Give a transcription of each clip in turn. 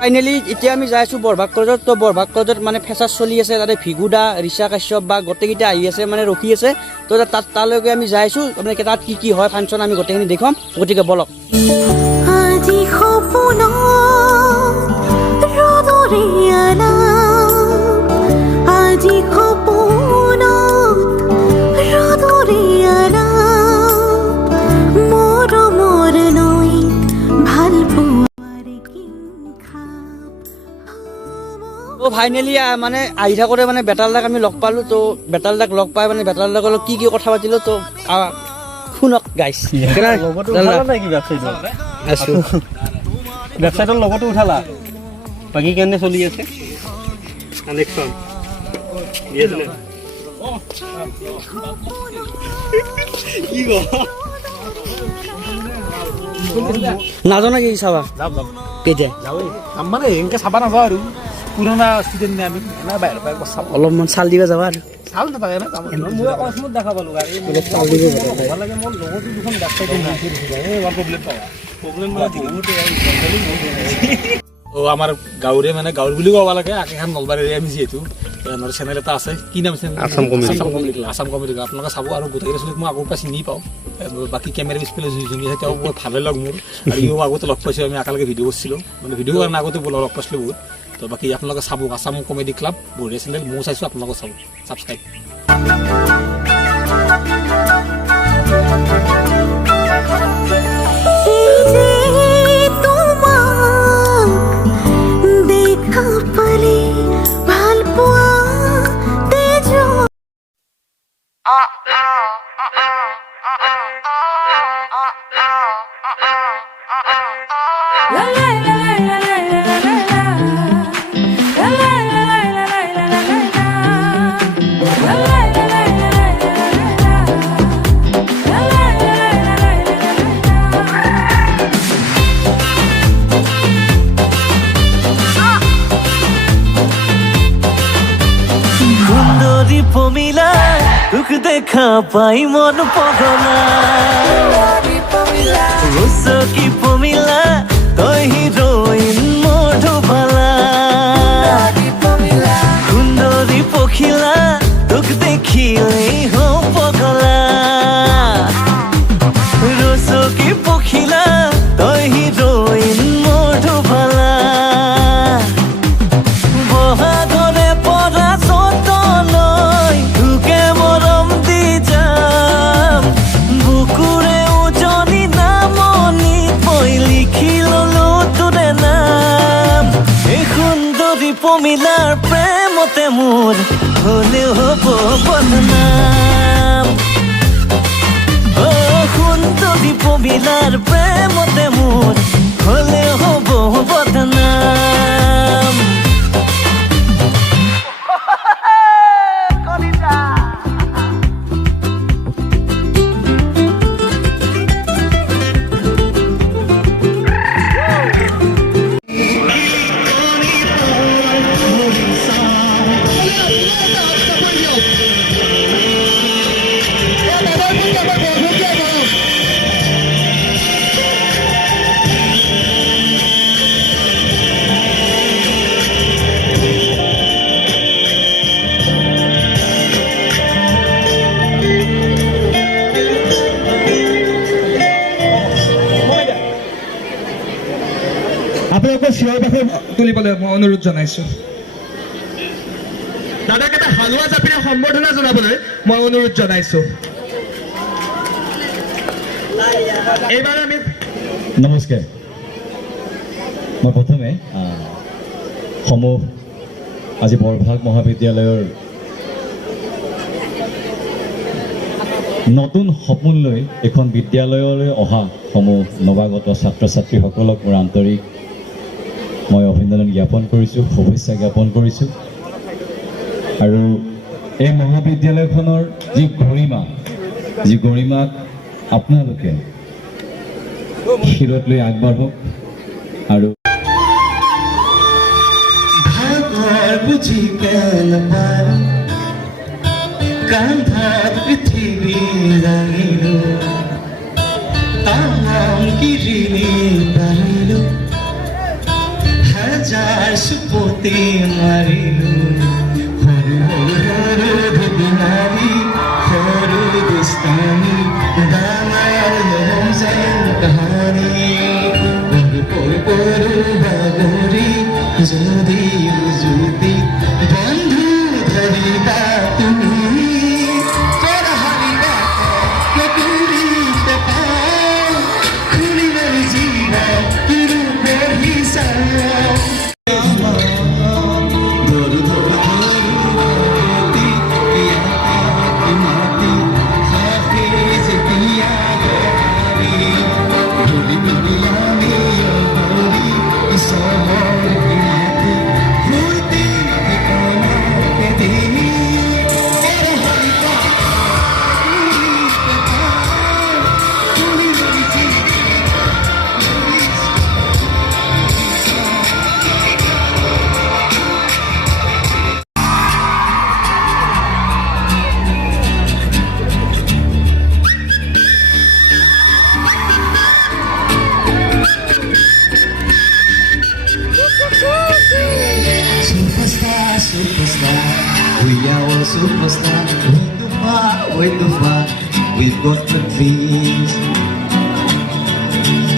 Finally এতিয়া আমি যাই আছোঁ বৰভাগ কলেজত। তো বৰভাগ কলেজত মানে ফেচাৰ চলি আছে, তাতে ভিগুদা, ৰিচা কাশ্যপ বা গোটেইকেইটা আহি আছে, মানে ৰখি আছে। তো তালৈকে আমি যাই আছোঁ, মানে তাত কি হয় ফাংচন আমি গোটেইখিনি দেখুৱাম, গতিকে বলক। তো ফাইনেলি মানে আহি থাকোঁতে মানে বেতালদাক আমি লগ পালোঁ। তো বেতালদাক লগ পাই মানে বেতালদাক অলপ কি কথা পাতিলোঁ, তো শুনক গাইছ। ৱেবছাইটৰ লগতো উঠালা, বাকী কেনে চলি আছে কানেকশ্যন? নাজানো কি চাবা কেতিয়া মানে এনেকৈ চাব নাযাওঁ আৰু পুৰণা ষ্টুডেণ্ট নে আমি এনে বাহিৰৰ পৰা চাব অলপমান চাল দিবা যাবা আৰু চাল নাথাকে না মোৰ অকস্মাত দেখা পালোঁ গাড়ী ভাল লাগে। মোৰ লগতো দুখন ৱেবছাইটে প্ৰব্লেম পাওঁ প্ৰব্লেম মানে বহুত আমাৰ গাঁৱৰে মানে গাঁৱৰ বুলি ক'ব লাগে আকেখান নলবাৰীৰে আমি যিহেতু আমাৰ চেনেল এটা আছে। কি নাম চেনেল? আছাম কমেডি। আপোনালোকে চাব আৰু গোটেইকেইটা চলিক মই আগৰ পৰা চিনি পাওঁ। বাকী কেমেৰা পিছফালে যোনী আছে তেওঁ বহুত ভালে লগ মোৰ, আৰু ইও আগতে লগ পাইছোঁ। আমি একেলগে ভিডিঅ' কৰিছিলোঁ, মানে ভিডিঅ' কাৰণে আগতে লগ পাইছিলোঁ বহুত। তো বাকী আপোনালোকে চাব আছাম কমেডি ক্লাব, বঢ়িয়া চেনেল, ময়ো চাইছোঁ, আপোনালোকে চাব, ছাবস্ক্ৰাইব। পমিলা তোক দেখা পাই মন পগলা কি পমিলা তই হিৰোইন মধুবালা সুন্দৰী পখিলা তোক দেখিলেই হওঁ পগলা কি পখিলা তই হিৰোইন মধুবালা বহাগৰে পৰা যতনৈ তোকে মৰম দি যাম বুকুৰে উজনি নামনি মই লিখি ললো তোৰে নাম এই সুন্দৰী পমিলাৰ প্ৰেমতে মোৰ হলেও হ'ব বদনাম সুন্দৰী পমিলাৰ প্ৰেমতে মোৰ হলেও হ'ব বদনাম আপোনালোকৰ চিঞৰ বাখৰ তুলিবলৈ মই অনুৰোধ জনাইছোঁ। দাদাক এটা হালোৱা জাপিৰে সম্বৰ্ধনা জনাবলৈ মই অনুৰোধ জনাইছোঁ। এইবাৰ আমি নমস্কাৰ। মই প্ৰথমে সমূহ আজি বৰভাগ মহাবিদ্যালয়ৰ নতুন সপোন লৈ এখন বিদ্যালয়লৈ অহা সমূহ নৱাগত ছাত্ৰ ছাত্ৰীসকলক মোৰ আন্তৰিক মই অভিনন্দন জ্ঞাপন কৰিছোঁ, শুভেচ্ছা জ্ঞাপন কৰিছোঁ। আৰু এই মহাবিদ্যালয়খনৰ যি গৰিমাক আপোনালোকে শিৰত লৈ আগবাঢ়ক আৰু কান্ধাত পৃথিৱী দাঙিলো তাম কিৰিণী বাঢ়িলো যাৰ চুপতি মাৰিলো সৰু সৰু ধুবুনাৰী সৰু দুষ্টানী ডাঙৰ যেন কাহানী পৰু পৰু বাগৰি যদিও যদি বন্ধু ধৰিবা তুমি হাৰিবা খুলিবৰ জীৱন ৰূপৰ হিচাপ ধৰু ধৰু ধৰু মাতি সাথে যেতিয়া গহাৰি ধৰি ধৰি আমি অগৰি ঈশ্বৰৰ মাতি ফুৰ্তি ঠিকনাকে দি Superstar, superstar, we are all superstar. Way too far, we've got the dreams.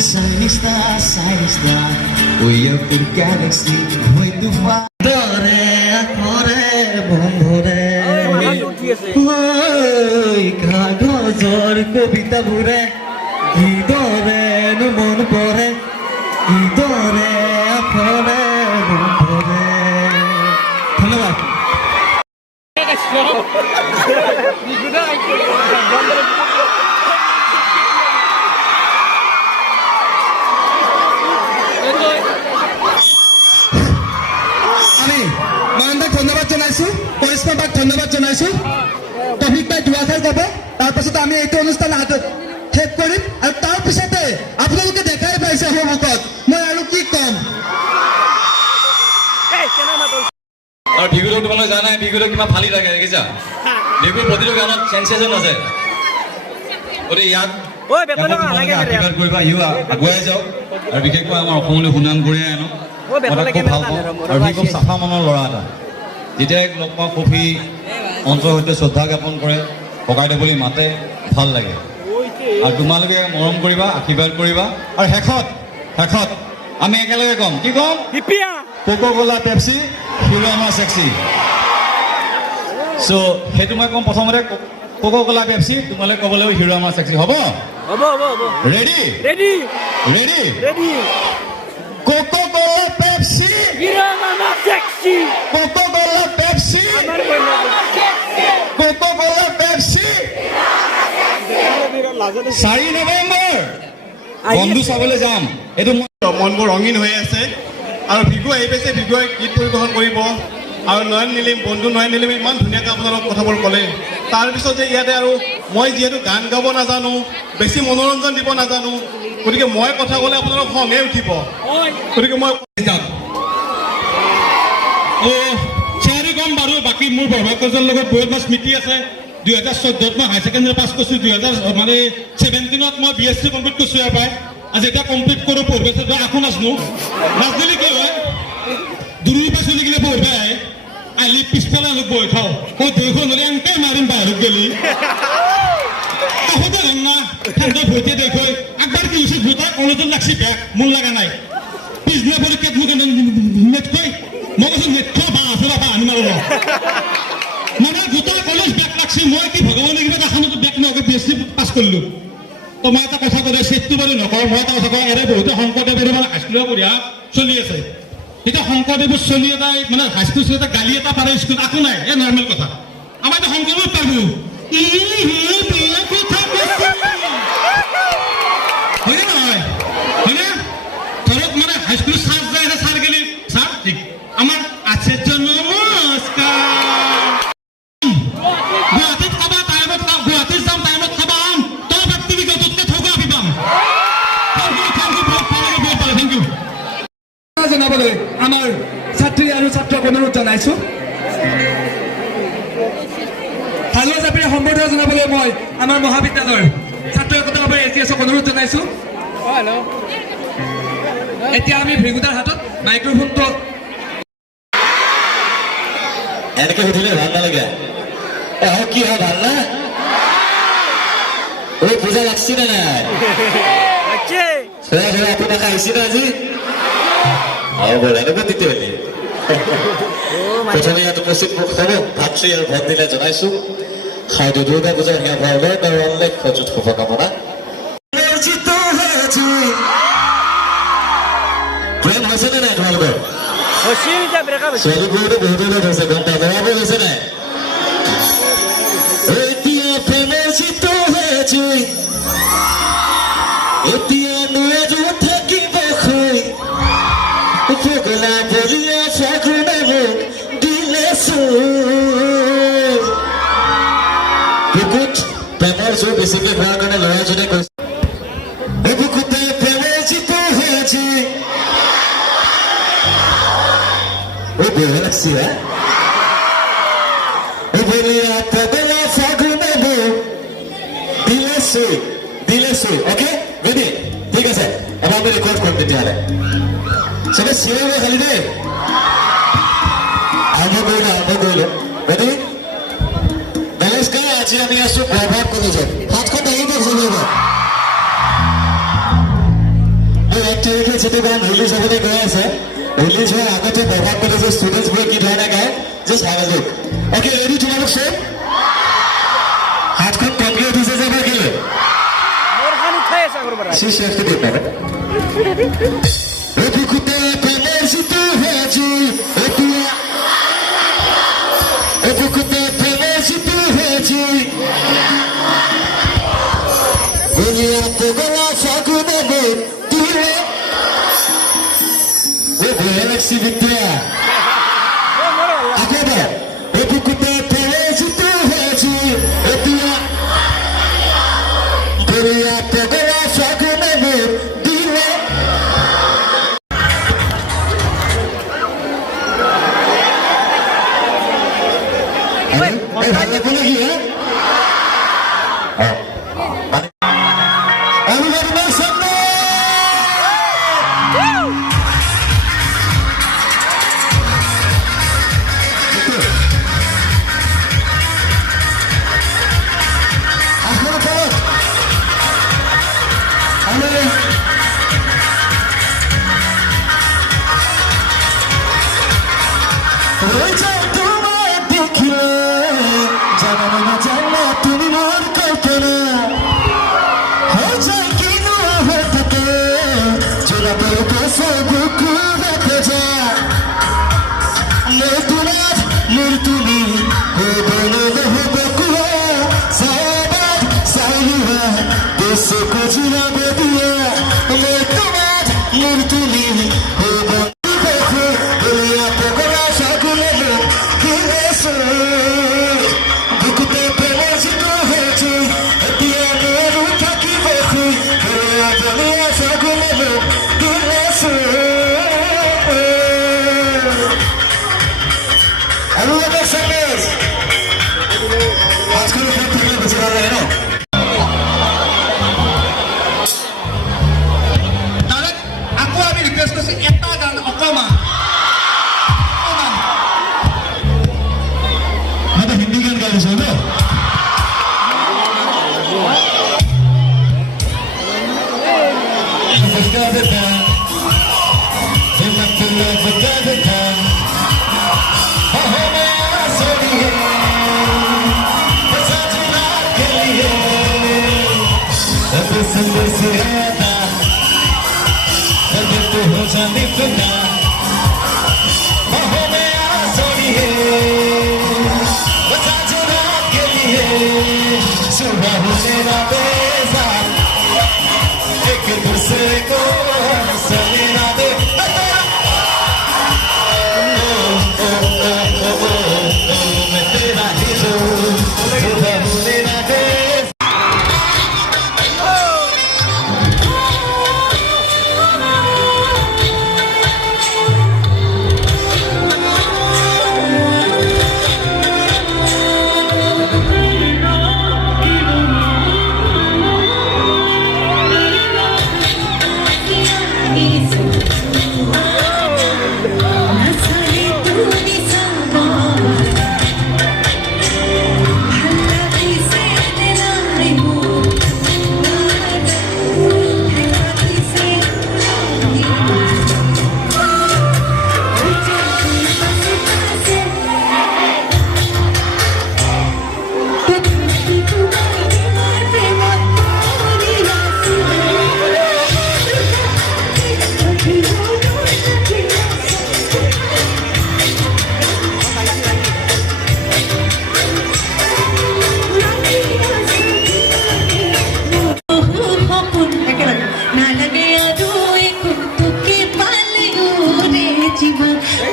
Shining star, we are the galaxy. Way too far. Dore, akore, bondore. Oi, kagozor kobita bure. Idore, no mon pore. Idore, akore, bondore. ধন্যবাদ আমি মহেন্দ্ৰক ধন্যবাদ জনাইছোঁ কৰিশ্মা বাক ধন্যবাদ জনাইছোঁ topic বাই দুআষাৰ যাব তাৰপাছত আমি এইটো অনুষ্ঠান শেষ কৰিম আৰু তাৰপিছতে আপোনালোকে দেখাই পাইছে সন্মুখত মই আৰু কি ক'ম আৰু বিহুটো তোমালোকে জানা নাই বিহুটো কিমান ফালি থাকে দেখিছা বিহুৰ প্ৰতিটো গানত চেঞ্চেশ্যন আছে গতিকে ইয়াত আশীৰ্বাদ কৰিবা ইও আগুৱাই যাওক আৰু বিশেষকৈ আমাৰ অসমলৈ সুনাম কঢ়িয়াই আনক মই তাক খুব ভাল পাওঁ আৰু সি খুব চাফা মনৰ ল'ৰা এটা যেতিয়াই লগ পাওঁ কফি অন্তৰৰ সৈতে শ্ৰদ্ধা জ্ঞাপন কৰে ককাইদেউ বুলি মাতে ভাল লাগে আৰু তোমালোকে মৰম কৰিবা আশীৰ্বাদ কৰিবা আৰু শেষত আমি একেলগে ক'ম কি ক'ম কোকা-কোলা পেপচি হিৰো আমাৰ চেক্সি চ' সেইটো মই ক'ম প্ৰথমতে কোকা-কোলা পেপচি তোমালোকে ক'ব লাগিব হিৰো আমাৰ চেক্সি হ'ব ready Coca-Cola Pepsi Coca-Cola Pepsi Coca-Cola Pepsi 4 November বন্ধু চাবলৈ যাম এইটো মনবোৰ ৰঙীন হৈ আছে আৰু ভিগু আহি পাইছে ভিগুৱে গীত পৰিৱেশন কৰিব আৰু নয়ন নিলিম বন্ধু নয়ন নিলিমে ইমান ধুনীয়াকৈ আপোনালোক কথাবোৰ ক'লে তাৰপিছত যে ইয়াতে আৰু মই যিহেতু গান গাব নাজানো বেছি মনোৰঞ্জন দিব নাজানো গতিকে মই কথা ক'লে আপোনালোক খঙে উঠিব গতিকে মই চেয়াৰি কম বাৰু বাকী মোৰ বৰভাগৰ লগত বহুত স্মৃতি আছে 2014 মই হায়াৰ ছেকেণ্ডেৰী পাছ কৰিছোঁ 2017 মই BSc কমপ্লিট কৰিছোঁ ইয়াৰ পৰাই আজি এতিয়া কমপ্লিট কৰোঁ পঢ়িব আকৌ নাজানো নাজনিলে কি হয় দূৰৰ পৰা চলি গ'লে পঢ়িব আহে আহি পিছফালে অলপ বহি খাওঁ মই দুইখন হ'লে এনেকৈ মাৰিম বাহিৰত গ'লি কাষতে হম না ঠাণ্ডা ভৰিতে দেখুৱাই একবাৰ কি হৈছে গোটাই কলেজত লাগছি বেগ মোৰ লগা নাই পিছদিনা পৰীক্ষাত মোক নেট কৈ মই কৈছোঁ নেট খোৱা বা আছে বা আনি মাৰিব মানে গোটাই কলেজ বেগ লাগছি মই কি ভগৱানে কিবা এখনতো বেগ নোহোৱাকৈ BSc পাছ কৰিলোঁ তো মই এটা কথা ক'লে চেষ্টো বাৰু নকৰোঁ মই এটা কথা কওঁ এৰে বহুতে শংকৰদেৱে মানে হাইস্কুলৰ পঢ়া চলি আছে এতিয়া শংকৰদেৱৰ চলি এটাই মানে হাইস্কুল চলি এটা গালি এটা পাৰে স্কুলত একো নাই এই নৰ্মেল কথা আমাৰ এতিয়া শংকৰদেৱ পাৰোঁ হয়নে নহয় হয়নে ধৰক মানে হাইস্কুল চাৰ্জ যায় চাৰ গেলি ছাৰ ঠিক আমাৰ আচাৰ্য নমস্কাৰ গুৱাহাটীত খাবা টাইমত গুৱাহাটীত যাম টাইমত খাবা তই ব্যক্তিগততকৈ ঠগা আপিবাম থেংক ইউ জনাবলৈ আমাৰ ছাত্ৰী আৰু ছাত্ৰক অনুৰোধ জনাইছোঁ হালোৱা জাপিৰে সম্বৰ্ধনা জনাবলৈ মই আমাৰ মহাবিদ্যালয়ৰ ছাত্ৰ একতাৰ বাবে AGS অনুৰোধ জনাইছোঁ এতিয়া আমি ভৃগুদাৰ হাতত মাইক্ৰফোনটো এনেকে সুধিলে ভাল নালাগে কি হয় ভাল না পূজা লাগছি নে নাই আপোনাক আহিছে না আজি বলে এনেকুৱা তেতিয়াহ'লে প্ৰথমে ইয়াত উপস্থিত মোক হ'ব ভাতৃ আৰু ভণ্টিলে জনাইছো খাদ্য দুৰ্গা পূজাৰ হিয়া ভাৱলৈ আৰু অলেখ অযুত শুভকামনা প্ৰেম হৈছে নে নাই তোমালোকৰ ছোৱালীবোৰতো বহুতো লগত হৈছে গম পাব হৈছে নাই এতিয়া প্ৰেমৰ চিত্ৰ হৈছে এতিয়া নোৱাৰো থাকিব খুই পগলা বলিয়া ফাগুনে মোক দিলে বুকুত প্ৰেমৰ জোৰ বেছিকে হোৱাৰ কাৰণে ল'ৰাজনে কৈছে বুকুতে প্ৰেমৰ চিত্ৰ হৈছে বঢ়িয়া লাগছি হা বলিয়া পগলা ফাগুনে মোক দিলে অ'কে ৰেডি ঠিক আছে এবাৰ আমি ৰেকৰ্ড কৰিম তেতিয়াহ'লে চবে চিঞৰিব খালি দেই আৰম্ভ কৰিলো ৰেডি নমস্কাৰ আজি আমি আছো বৰভাগ কলেজত হাতখন দাঙি দিয়ক চবে মোৰ 1 তাৰিখে যেতিয়া গান ৰিলিজ হ'বলৈ গৈ আছে ৰিলিজ হোৱাৰ আগতে বৰভাগ কলেজৰ ষ্টুডেণ্টছবোৰে কি ধৰণে গায় জাষ্ট হাই যাওক অ'কে ৰেডি তোমালোক চব হাতখন কমকৈ উঠিছে যে এবাৰ কেলৈ শ্ৰীশ্ৰেষ্ঠ দেৱ বুকুতে প্ৰেমৰ চিত্ৰ হৈছে এতিয়া বুকুতে প্ৰেমৰ চিত্ৰ হৈছে বলিয়া পগলা ফাগুনে মোক দিলে বঢ়িয়া লাগছি বিদ্যা আকৌ এবাৰ বুকুতে প্ৰেমৰ চিত্ৰ হৈছে এতিয়া বলিয়া পগলা ফাগুনে মোক দিলে ভাল লাগবে নাকি হ্যাঁ Everybody make some তুমি মোর কল্পনা হয়ে যায় কিনো হয়ে থাকে চোরা পেয়ে বসে বুকু রেখে যা তোমার মোর তুমি বলে বকুয়া সাবাদ সাইলুয়া দেশে কচিরা বেদিয়া তোমার মোর তুমি বলিয়া পগলা সাগুলে বুকুতে প্রেমের চিত্র হয়েছে এতিয়া নোৱাৰো থাকিব খুই বলিয়া সাগুলে আৰু এটা চেলেঞ্জ আজকাল থাকলে বেছি ভাল লাগে ন আকৌ আমি ৰিকুৱেষ্ট কৰিছো এটা গান অকণমান হিন্দী গান গাইছো ন एक दूसरे को सलेना दे मैं तेरा ही हूँ भूले ना दे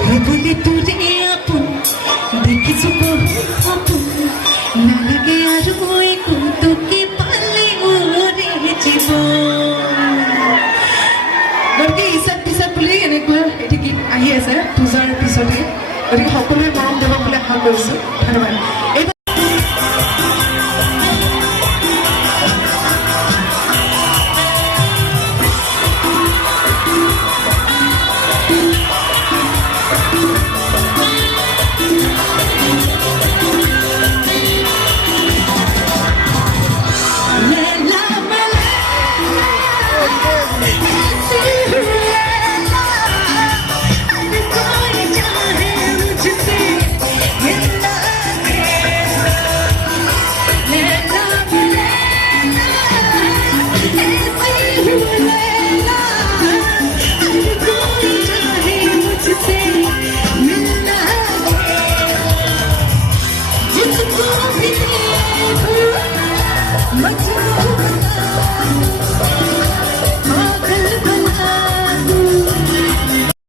হ'বনে তোৰ আপোন দেখিছো বহুত সপোন নালাগে আৰু একো তোকে পালে ওৰে জীৱন গতিকে ইচ্ছাত পিছত বুলি এনেকুৱা এটি গীত আহি আছে পূজাৰ পিছতে গতিকে সকলোৱে মৰম দিব বুলি আশা কৰিছোঁ ধন্যবাদ।